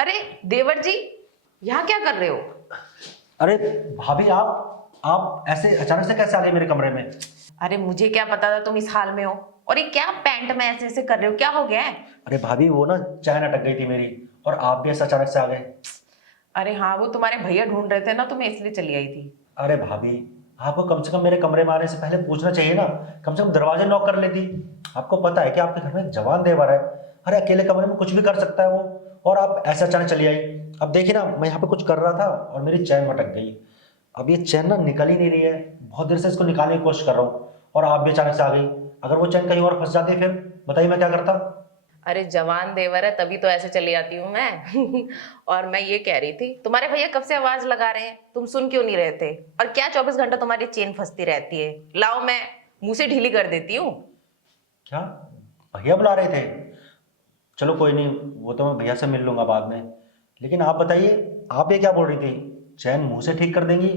अरे देवर जी, यहाँ क्या कर रहे हो? अरे भाभी, आप ऐसे अचानक से कैसे आ गए मेरे कमरे में? अरे मुझे क्या पता था तुम इस हाल में हो। और ये क्या पैंट में ऐसे ऐसे कर रहे हो, क्या हो गया है? अरे भाभी, वो ना चैन अटक गई थी मेरी, और आप भी ऐसे अचानक से आ गए। अरे हाँ, वो तुम्हारे भैया ढूंढ रहे थे ना तुम्हें, इसलिए चली आई थी। अरे भाभी, आपको कम से कम मेरे कमरे में आने से पहले पूछना चाहिए ना। कम से कम दरवाजा नॉक कर लेती। आपको पता है कि आपके घर में एक जवान देवर है। अरे अकेले कमरे में कुछ भी कर सकता है वो, और आप ऐसे अचानक चली आई। अब देखिए ना, मैं यहाँ पे कुछ कर रहा था और मेरी चैन अटक गई। अब ये चैन ना निकल ही नहीं रही है, बहुत देर से इसको निकालने की कोशिश कर रहा हूँ, और आप भी अचानक से आ गई। अगर वो चैन कहीं और फंस जाती फिर बताइए मैं क्या करता। अरे जवान देवर है तभी तो ऐसे चली आती हूँ मैं। और मैं ये कह रही थी, तुम्हारे भैया कब से आवाज लगा रहे हैं, तुम सुन क्यों नहीं रहे थे? और क्या 24 घंटा तुम्हारी चेन फंसती रहती है? लाओ मैं मुंह से ढीली कर देती हूँ। क्या भैया बुला रहे थे? चलो कोई नहीं, वो तो मैं भैया से मिल लूंगा बाद में। लेकिन आप बताइए, आप ये क्या बोल रही थी, चैन मुंह से ठीक कर देंगी?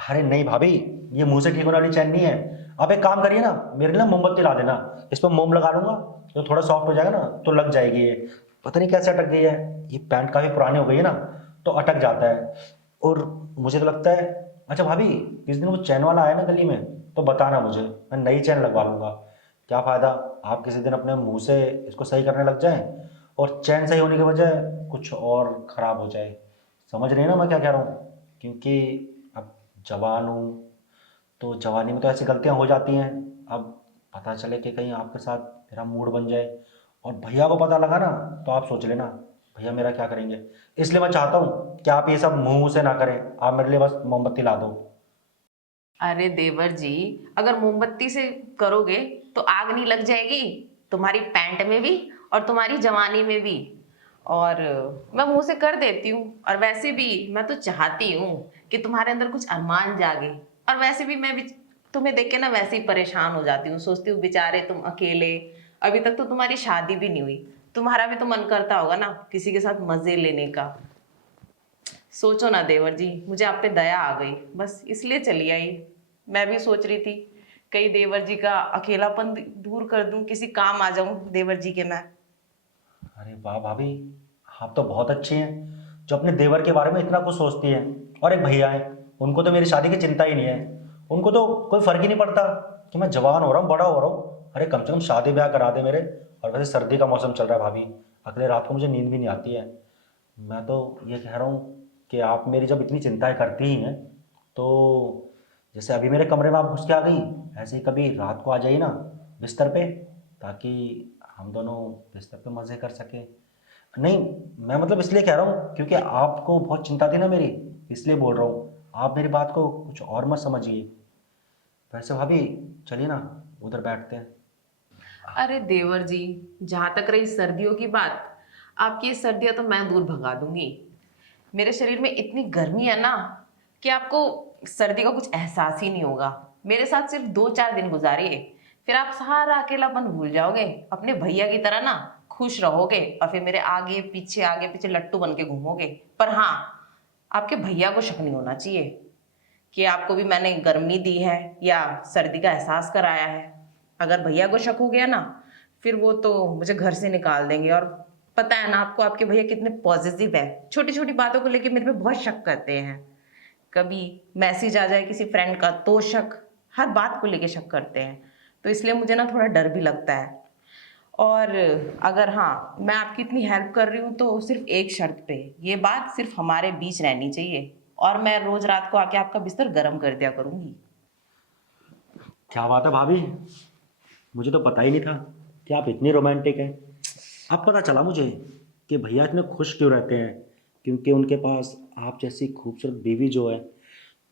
अरे नहीं भाभी, ये मुंह से ठीक होने वाली चैन नहीं है। आप एक काम करिए ना, मेरे लिए ना मोमबत्ती ला देना। इस पर मोम लगा लूंगा, तो थोड़ा सॉफ्ट हो जाएगा ना, तो लग जाएगी ये। पता नहीं कैसे अटक गई है। ये पैंट काफी पुरानी हो गई है ना, तो अटक जाता है। और मुझे तो लगता है, अच्छा भाभी, किस दिन वो चैन वाला आया ना गली में, तो बताना मुझे, मैं नई चैन लगवा लूंगा। क्या फ़ायदा, आप किसी दिन अपने मुंह से इसको सही करने लग जाएं, और चैन सही होने के बजाय कुछ और ख़राब हो जाए। समझ रहे हैं ना मैं क्या कह रहा हूँ? क्योंकि अब जवान हूँ, तो जवानी में तो ऐसी गलतियाँ हो जाती हैं। अब पता चले कि कहीं आपके साथ मेरा मूड बन जाए, और भैया को पता लगा ना, तो आप सोच लेना भैया मेरा क्या करेंगे। इसलिए मैं चाहता हूँ कि आप ये सब मुंह से ना करें, आप मेरे लिए बस मोमबत्ती ला दो। अरे देवर जी, अगर मोमबत्ती से करोगे तो आग नहीं लग जाएगी तुम्हारी पैंट में भी और तुम्हारी जवानी में भी? और मैं मुंह से कर देती हूँ। और वैसे भी मैं तो चाहती हूँ कि तुम्हारे अंदर कुछ अरमान जागे। और वैसे भी मैं भी तुम्हें देख के ना वैसे ही परेशान हो जाती हूँ, सोचती हूँ बेचारे तुम अकेले, अभी तक तो तुम्हारी शादी भी नहीं हुई। तुम्हारा भी तो मन करता होगा ना किसी के साथ मजे लेने का। सोचो ना देवर जी, मुझे आप पे दया आ गई, बस इसलिए चली आई। मैं भी सोच रही थी कहीं देवर जी का अकेलापन दूर कर दूं, किसी काम आ जाऊं देवर जी के मैं। अरे वाह भाभी, आप तो बहुत अच्छी हैं, जो अपने देवर के बारे में इतना कुछ सोचती हैं। और एक भैया हैं, उनको तो मेरी शादी की चिंता ही नहीं है। उनको तो कोई फर्क ही नहीं पड़ता कि मैं जवान हो रहा हूँ, बड़ा हो रहा हूँ। अरे कम से कम शादी ब्याह करा दे मेरे। और वैसे सर्दी का मौसम चल रहा है भाभी, अगले रात को मुझे नींद भी नहीं आती है। मैं तो ये कह रहा हूँ कि आप मेरी जब इतनी चिंताएं करती ही हैं, तो जैसे अभी मेरे कमरे में आप घुस के आ गई, ऐसे ही कभी रात को आ जाइए ना बिस्तर पे, ताकि हम दोनों बिस्तर पे मज़े कर सकें। नहीं, मैं मतलब इसलिए कह रहा हूँ क्योंकि आपको बहुत चिंता थी ना मेरी, इसलिए बोल रहा हूँ। आप मेरी बात को कुछ और मत समझिए। वैसे भाभी, चलिए ना, उधर बैठते हैं। अरे देवर जी, जहां तक रही सर्दियों की बात, आपकी ये सर्दियां तो मैं दूर भगा दूंगी। मेरे शरीर में इतनी गर्मी है ना कि आपको सर्दी का कुछ एहसास ही नहीं होगा। मेरे साथ सिर्फ 2-4 दिन गुजारिए, फिर आप सारा अकेलापन भूल जाओगे, अपने भैया की तरह ना खुश रहोगे, और फिर मेरे आगे पीछे लट्टू बन के घूमोगे। पर हाँ, आपके भैया को शक नहीं होना चाहिए कि आपको भी मैंने गर्मी दी है या सर्दी का एहसास कराया है। अगर भैया को शक हो गया ना, फिर वो तो मुझे घर से निकाल देंगे। और पता है ना आपको, आपके भैया कितने पॉजिटिव है, छोटी छोटी बातों को लेके मेरे पे बहुत शक करते हैं। कभी मैसेज आ जाए किसी फ्रेंड का तो शक, हर बात को लेके शक करते हैं। तो इसलिए मुझे ना थोड़ा डर भी लगता है। और अगर हाँ, मैं आपकी इतनी हेल्प कर रही हूँ तो सिर्फ एक शर्त पे, ये बात सिर्फ हमारे बीच रहनी चाहिए, और मैं रोज रात को आके आपका बिस्तर गर्म कर दिया करूंगी। क्या बात है भाभी, मुझे तो पता ही नहीं था कि आप इतनी रोमांटिक हैं। अब पता चला मुझे कि भैया इतने खुश क्यों रहते हैं, क्योंकि उनके पास आप जैसी खूबसूरत बीवी जो है।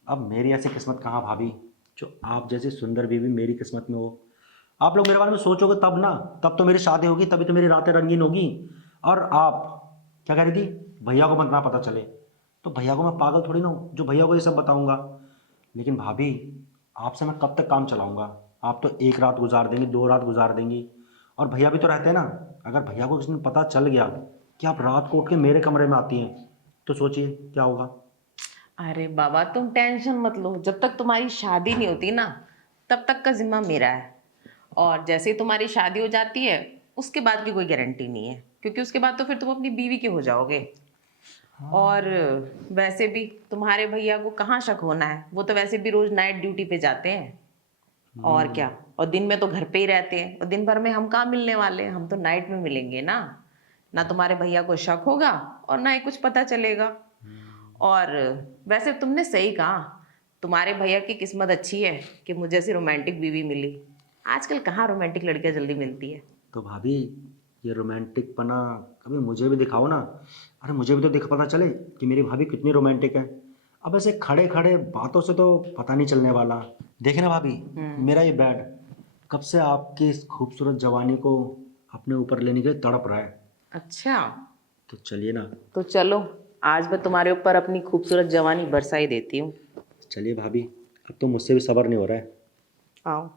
अब मेरी ऐसी किस्मत कहाँ भाभी, जो आप जैसी सुंदर बीवी मेरी किस्मत में हो। आप लोग मेरे बारे में सोचोगे तब ना, तब तो मेरी शादी होगी, तभी तो मेरी रातें रंगीन होगी। और आप क्या कह रही थी, भैया को मत ना पता चले? तो भैया को मैं पागल थोड़ी ना हूँ जो भैया को ये सब बताऊंगा। लेकिन भाभी, आपसे मैं कब तक काम चलाऊंगा? आप तो एक रात गुजार देंगी, 2 रात गुजार देंगी, और भैया भी तो रहते हैं ना। अगर भैया को किसी दिन पता चल गया कि आप रात को उठ के मेरे कमरे में आती हैं, तो सोचिए क्या होगा। अरे बाबा, तुम टेंशन मत लो, जब तक तुम्हारी शादी नहीं होती ना, तब तक का जिम्मा मेरा है। और जैसे ही तुम्हारी शादी हो जाती है, उसके बाद की कोई गारंटी नहीं है, क्योंकि उसके बाद तो फिर तुम अपनी बीवी के हो जाओगे। और वैसे भी तुम्हारे भैया को कहाँ शक होना है, वो तो वैसे भी रोज नाइट ड्यूटी पे जाते हैं। और क्या, और दिन में तो घर पे ही रहते हैं, और दिन भर में हम कहाँ मिलने वाले हैं, हम तो नाइट में मिलेंगे ना। ना तुम्हारे भैया को शक होगा और ना ही कुछ पता चलेगा। और वैसे तुमने सही कहा, तुम्हारे भैया की किस्मत अच्छी है कि मुझे ऐसी रोमांटिक बीवी मिली। आजकल कहाँ रोमांटिक लड़कियां जल्दी मिलती है। तो भाभी ये रोमांटिक पना कभी मुझे भी दिखाओ ना। अरे मुझे भी तो दिख पता चले कि मेरी भाभी कितनी रोमांटिक है। अब ऐसे खड़े खड़े बातों से तो पता नहीं चलने वाला। देखे ना भाभी, मेरा ये बेड कब से आपकी इस खूबसूरत जवानी को अपने ऊपर लेने के लिए तड़प रहा है। अच्छा, तो चलिए ना। तो चलो, आज मैं तुम्हारे ऊपर अपनी खूबसूरत जवानी बरसा ही देती हूँ। चलिए भाभी, अब तो मुझसे भी सब्र नहीं हो रहा है। आओ।